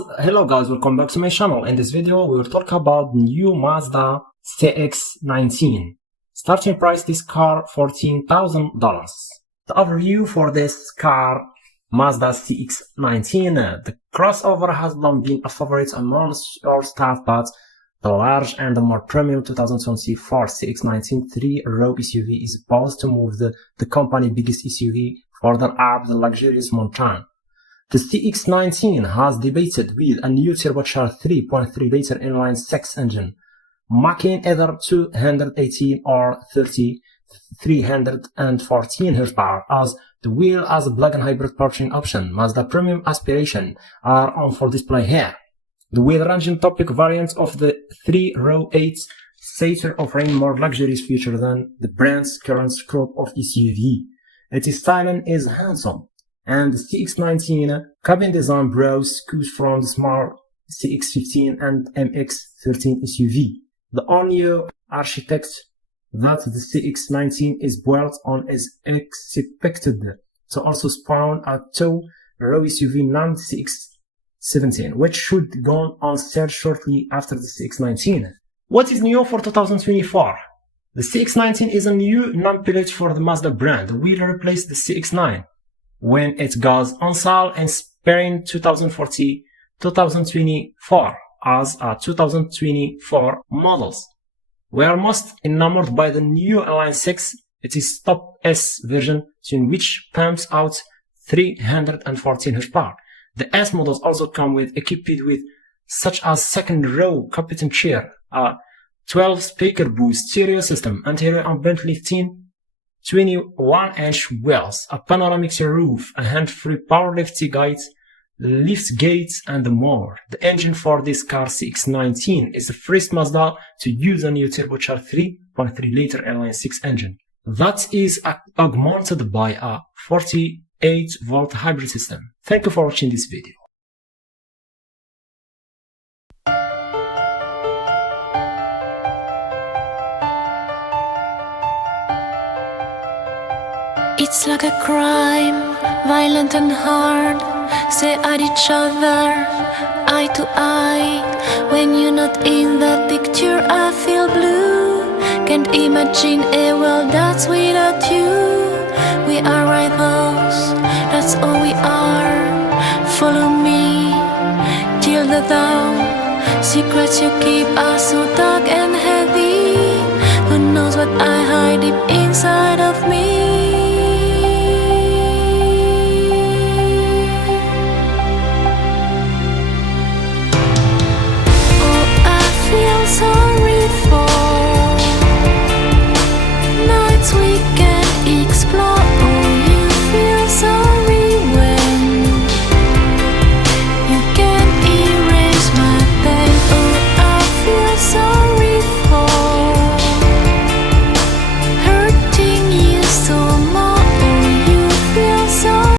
Hello guys, welcome back to my channel. In this video we will talk about new Mazda CX-90. Starting price this car $14,000. The overview for this car, Mazda CX-90. The crossover has long been a favorite amongst our staff, but the large and the more premium 2024 CX-90 3-row SUV is supposed to move the company's biggest SUV further up the luxurious mountain. The CX-90 has debuted with a new turbocharged 3.3-liter inline-six engine, making either 218 or 314 horsepower, as well as a plug-in hybrid powertrain option. Mazda premium aspiration are on for display here. The wide-ranging topic variant of the 3-row 8-seater offering more luxurious features than the brand's current scope of SUV. Its styling is handsome, and the CX-90 cabin design borrows cues from the smart CX-15 and MX-13 SUV. The all-new architecture that the CX-90 is built on is expected to also spawn a two-row SUV named CX-17, which should go on sale shortly after the CX-90. What is new for 2024? The CX-90 is a new nameplate for the Mazda brand. Will replace the CX-9 when it goes on sale in spring 2024 as a 2024 models. We are most enamored by the new inline 6. It is top S version, in which pumps out 314 horsepower. The S models also come equipped with such as second row captain chair, a 12-speaker boost stereo system, anterior ambient lifting 21-inch wheels, a panoramic roof, a hand-free power lift gates, and more. The engine for this car CX-90 is the first Mazda to use a new turbocharged 3.3-liter inline-six engine that is augmented by a 48-volt hybrid system. Thank you for watching this video. It's like a crime, violent and hard. Stare at each other, eye to eye. When you're not in the picture, I feel blue. Can't imagine a world that's without you. We are rivals, that's all we are. Follow me till the dawn. Secrets you keep are so dark and heavy. Who knows what I hide deep inside of me?